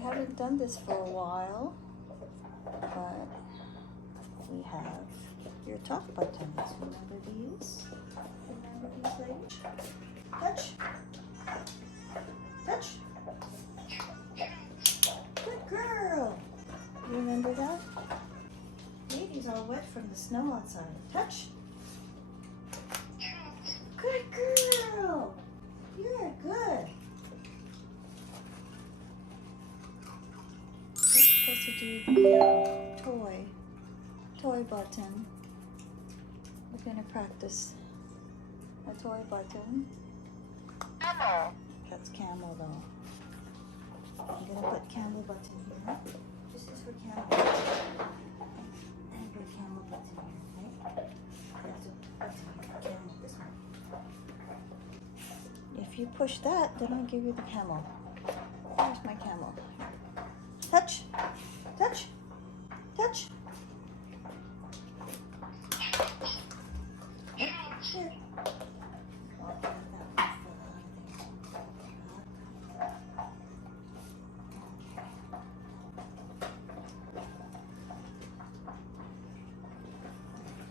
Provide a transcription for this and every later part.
We haven't done this for a while, but we have your talk buttons. Remember these? Remember these, ladies? Touch. Touch. Good girl. You remember that? Baby's all wet from the snow outside. Touch. Good girl. You're good. We're supposed to do the toy button. We're gonna practice a toy button. Camel. That's camel though. I'm gonna put camel button here. This is for camel. And put camel button here, okay? That's a button for camel, this one. If you push that, then I'll give you the camel. Here's my camel. Touch, touch, touch.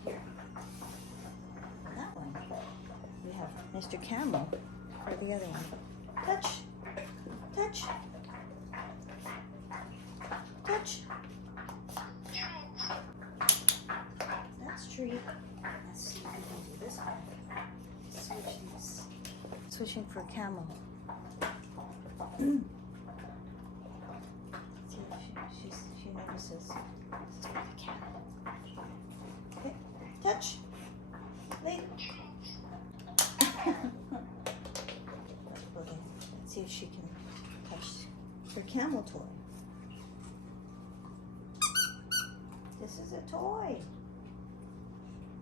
Here. That one. We have Mr. Camel for the other one. Touch, touch, touch. That's treat. Let's see if we can do this one. Switch these. Switching for camel. See, she notices. This is for the camel. Okay, touch. Lay. Let's see if she can touch her camel toy. This is a toy.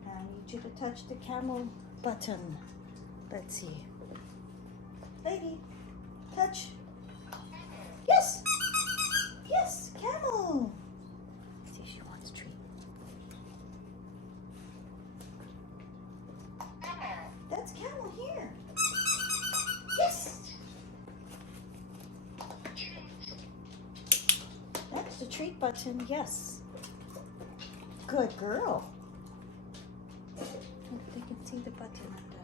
I need you to touch the camel button. Let's see. Lady, touch. Yes! Yes, camel! Let's see if she wants a treat. That's camel here. Yes! That's the treat button, yes. Good girl. Hope they can see the button on the...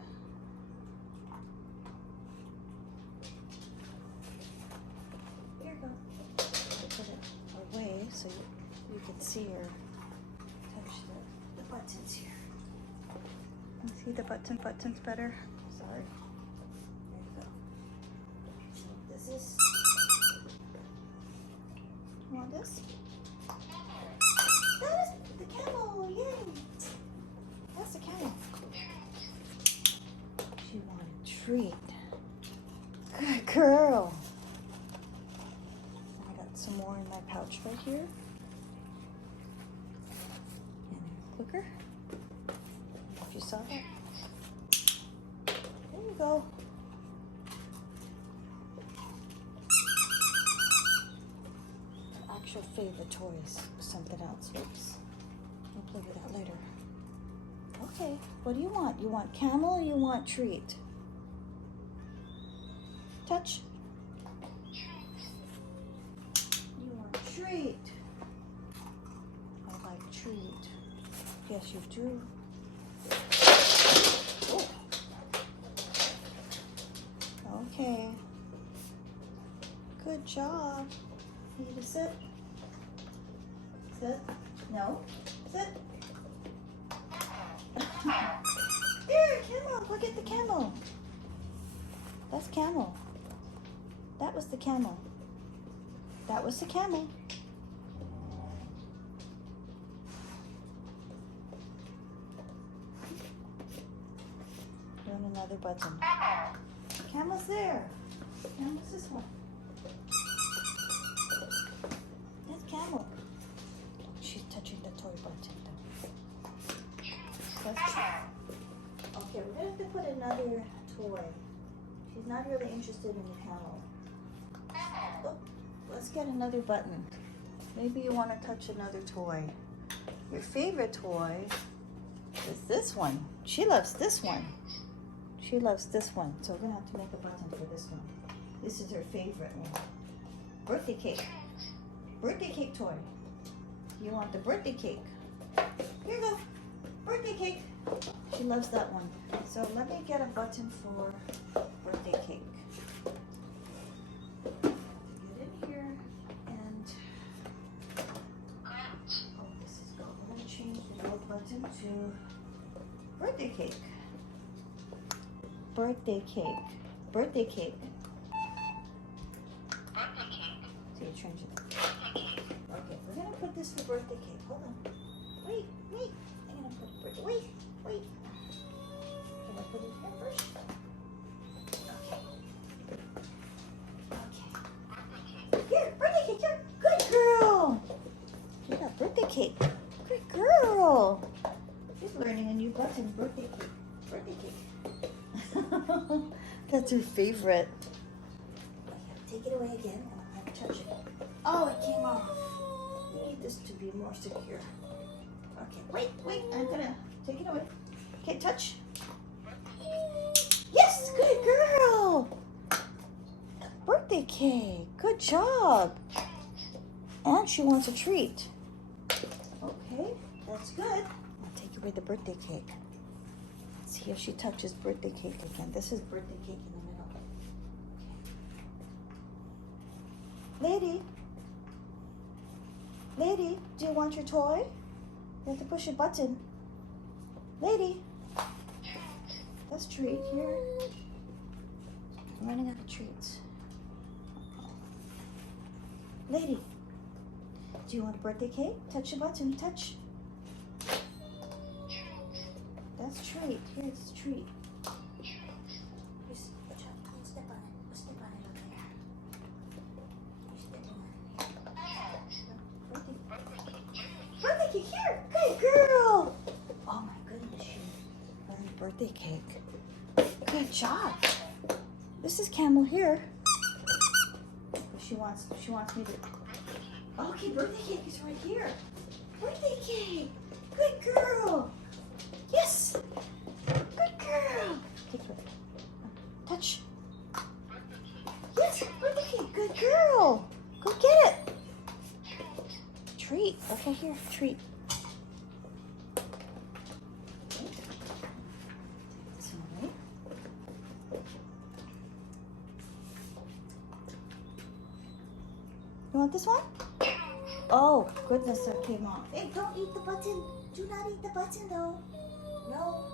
Here you go. I'll put it away so you can see her touch the buttons here. You see the buttons better? Sorry. There you go. So this is... You want this? That is the camel! Yay! That's the camel. She wanted a treat. Good girl. I got some more in my pouch right here. And a clicker. If you saw that. There you go. Her actual favorite toy is something else. Oops. We'll play with that later. Okay, what do you want? You want camel or you want treat? Touch. You want treat. I like treat. Yes, you do. Oh. Okay. Good job. You need to sit. Sit. No. Sit. There, camel. Look at the camel. That's camel. That was the camel. That was the camel. Doing another button. Camel's there. Camel's this one. That's camel. She's touching the toy button though. Okay, we're going to have to put another toy. She's not really interested in the camel. Oh, let's get another button. Maybe you want to touch another toy. Your favorite toy is this one. She loves this one. She loves this one. So we're going to have to make a button for this one. This is her favorite one. Birthday cake. Birthday cake toy. You want the birthday cake. Here you go. Birthday cake. She loves that one. So let me get a button for birthday cake. Get in here and oh, this is gold. We're gonna change the gold button to birthday cake. Birthday cake. Birthday cake. So you change it. Okay, we're gonna put this for birthday cake. Hold on. Wait. I'm gonna put birthday. Wait. Can I put it here first? Okay. Here, birthday cake. Here. Good girl. You got birthday cake. Good girl. She's learning a new button. Birthday cake. Birthday cake. That's her favorite. Take it away again and I'll have to touch it. Oh, it came off. We need this to be more secure. Okay, wait. I'm gonna take it away. Okay, touch. Yes, good girl. Birthday cake. Good job. And she wants a treat. Okay, that's good. I'll take away the birthday cake. Let's see if she touches birthday cake again. This is birthday cake in the middle. Okay. Lady, do you want your toy? You have to push a button. Lady. That's treat here. I'm running out of treats. Lady, do you want a birthday cake? Touch the button. Touch. That's treat. Here, it's treat. Step on it. Step on it over there. Birthday cake here. Good girl. Oh my goodness, she learned birthday cake. Good job. This is Camel here. She wants me to. Okay, birthday cake is right here. Birthday cake. Good girl. Yes. Good girl. Take it. Touch. Yes, birthday cake. Good girl. Go get it. Treat. Okay, here, treat. This one away. You want this one? Oh, goodness, that came off. Hey, don't eat the button. Do not eat the button, though. No.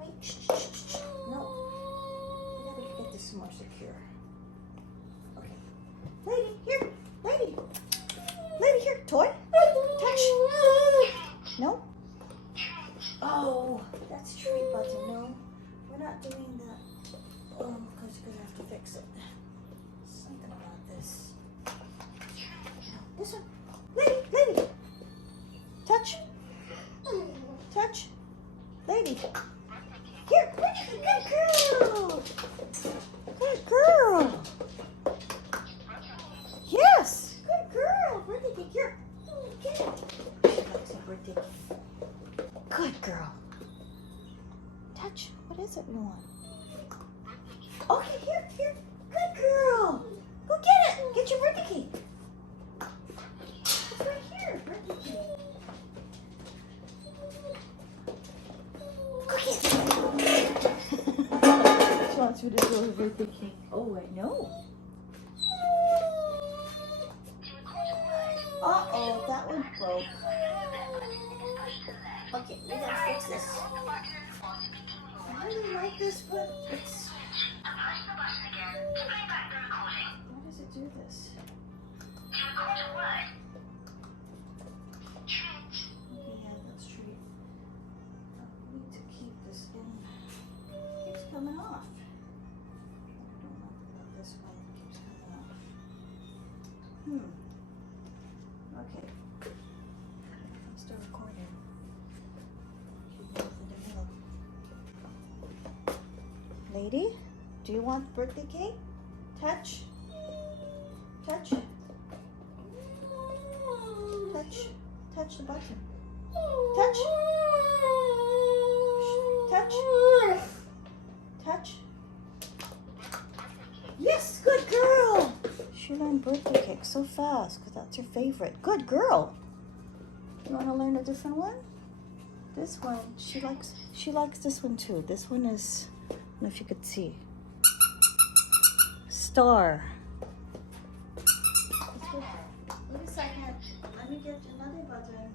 Wait. Shh. No. We gotta get this more secure. Okay. Lady, here. Lady, here. Toy. Touch. No? Oh, that's treat button. No, we're not doing that. Oh, because I have to fix it. Something about this. No, this one. Lady. Touch. Lady. Here. Good girl. Good girl. Yes. Good girl. Birthday cake. Here. Get it. She likes a birthday cake. Good girl. Touch. What is it we want? Okay, here. Good girl. Go get it. Get your birthday cake. It's right here. Birthday cake. She wants me to do her birthday cake. Oh, wait, no. Uh-oh, that one broke. Okay, we gotta fix this. I really like this, but it's... Why does it do this? Yeah, that's true. We need to keep this in. It keeps coming off. I don't know about this one. It keeps coming off. Okay. I'm still recording. Keep both in the middle. Lady, do you want birthday cake? Touch. Touch the button. Touch. Yes, good girl. She learned birthday cake so fast because that's her favorite. Good girl. You want to learn a different one? This one, she likes this one too. This one is, I don't know if you could see. Star. Wait a second. Let me get another button.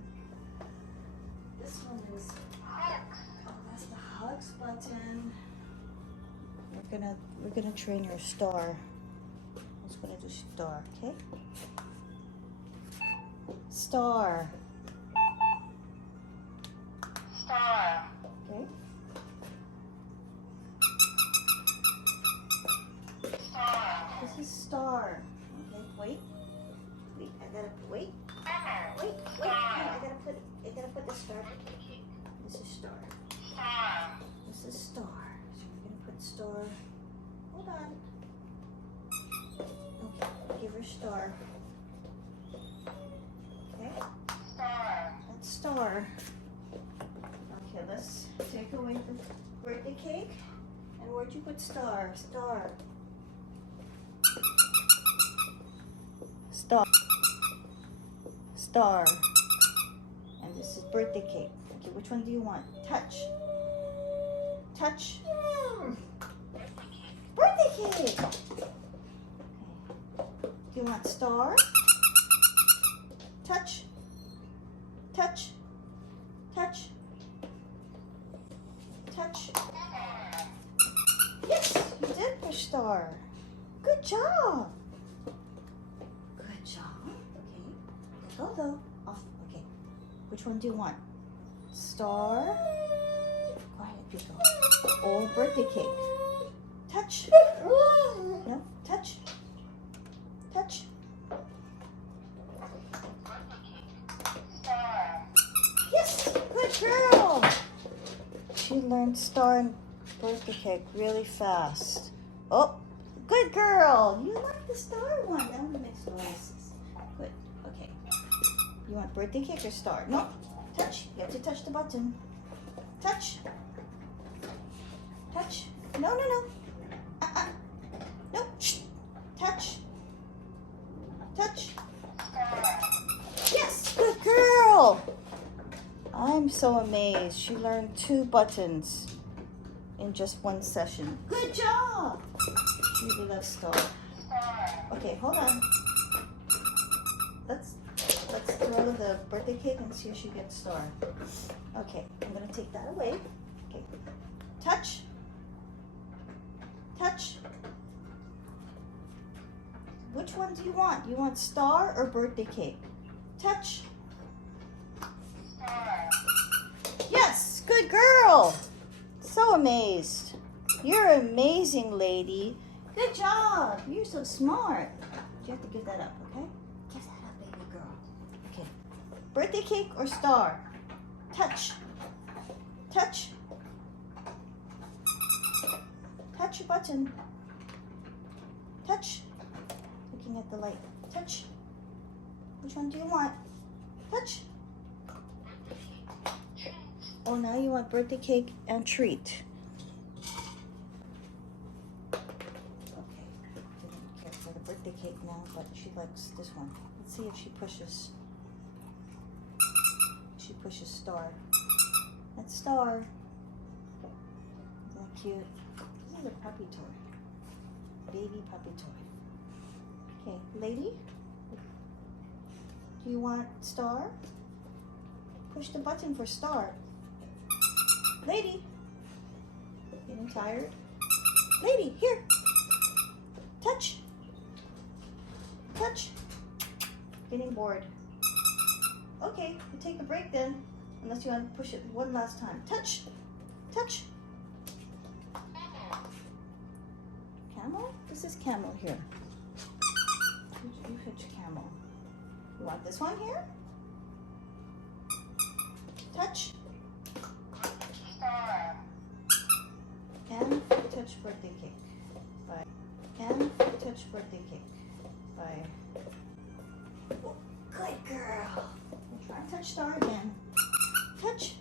This one is, oh, that's the hugs button. We're gonna train your star. I'm just gonna do star, okay? Star. Star. Okay. Star. This is star. Okay, wait. I gotta wait. Wait. No, I gotta put the star. This is star. Star. This is star. So we're gonna put star. Hold on. Okay, give her star. Okay, Star. that's star. Okay, let's take away the birthday cake. And where'd you put star? Star. Star. Star. And this is birthday cake. Okay, which one do you want? Touch. Touch. Birthday cake. Okay. Do you want star? Touch. Touch. Touch. Touch. Yes, you did push star. Good job. Good job. Okay. Go though. Off. Okay. Which one do you want? Star. Quiet people. Or birthday cake. Touch. No. Touch. Touch. Star. Yes. Good girl. She learned star and birthday cake really fast. Oh, good girl. You like the star one. That one makes noises. Good. Okay. You want birthday cake or star? No. Touch. You have to touch the button. Touch. Touch. No, no, no. No. Shh. Touch. Touch. Yes. Good girl. I'm so amazed. She learned 2 buttons in just one session. Good job. She really loves star. Star. Okay, hold on. Let's throw the birthday cake and see if she gets star. Okay, I'm gonna take that away. Okay, touch, touch. Which one do you want? You want star or birthday cake? Touch. Star. Yes, good girl. So amazed. You're an amazing lady. Good job. You're so smart. You have to give that up, okay? Give that up, baby girl. Okay. Birthday cake or star? Touch. Touch. Touch your button. Touch. Looking at the light. Touch. Which one do you want? Touch. Oh, now you want birthday cake and treat. Okay, didn't care for the birthday cake now, but she likes this one. Let's see if she pushes. She pushes star. That's star. Isn't that cute? This is a puppy toy. Baby puppy toy. Okay, lady, do you want star? Push the button for star. Lady, getting tired? Lady, here. Touch. Touch. Getting bored. Okay, we'll take a break then. Unless you want to push it one last time. Touch. Touch. Camel? This is camel here. You pitch camel. You want this one here? Touch. Star. And touch birthday cake. Bye. And touch birthday cake. Bye. Oh, good girl. We'll try and touch star again. Touch.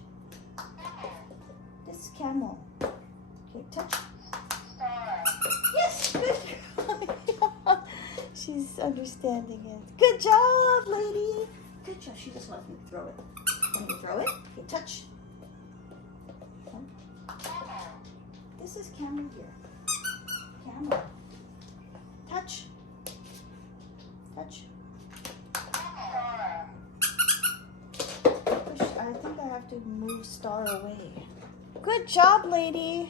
This is camel. Okay, touch. Star. Yes, good girl. She's under landing it. Good job, lady. Good job. She just wants me to throw it. Want me to throw it? Okay, touch. This is camel here. Camel. Touch. Touch. Star. Push. I think I have to move star away. Good job, lady.